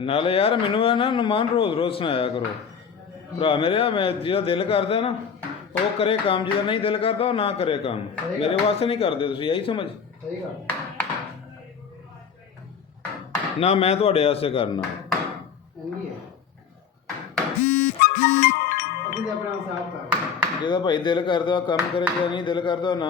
ਨਾਲੇ ਯਾਰ ਮੈਨੂੰ ਨਾ ਨੁਮਾਨ ਰੋਜ਼ ਰੋਜ਼ ਸੁਣਾਇਆ ਕਰੋ ਭਰਾ ਮੇਰੇ। ਮੈਂ ਜਿਹਦਾ ਦਿਲ ਕਰਦਾ ਨਾ ਉਹ ਕਰੇ ਕੰਮ, ਜਿਹਦਾ ਨਹੀਂ ਦਿਲ ਕਰਦਾ ਉਹ ਨਾ ਕਰੇ ਕੰਮ। ਮੇਰੇ ਵਾਸਤੇ ਨਹੀਂ ਕਰਦੇ ਤੁਸੀਂ, ਇਹੀ ਸਮਝ। ਸਹੀ ਗੱਲ ਨਾ ਮੈਂ ਤੁਹਾਡੇ ਵਾਸਤੇ ਕਰਨਾ। ਇੰਨੀ ਹੈ ਅਸੀਂ ਤਾਂ ਆਪਣਾ ਸਾਥ ਕਰ। ਜਿਹਦਾ ਭਾਈ ਦਿਲ ਕਰਦਾ ਕੰਮ ਕਰੇ, ਜਿਹਦਾ ਨਹੀਂ ਦਿਲ ਕਰਦਾ ਉਹ ਨਾ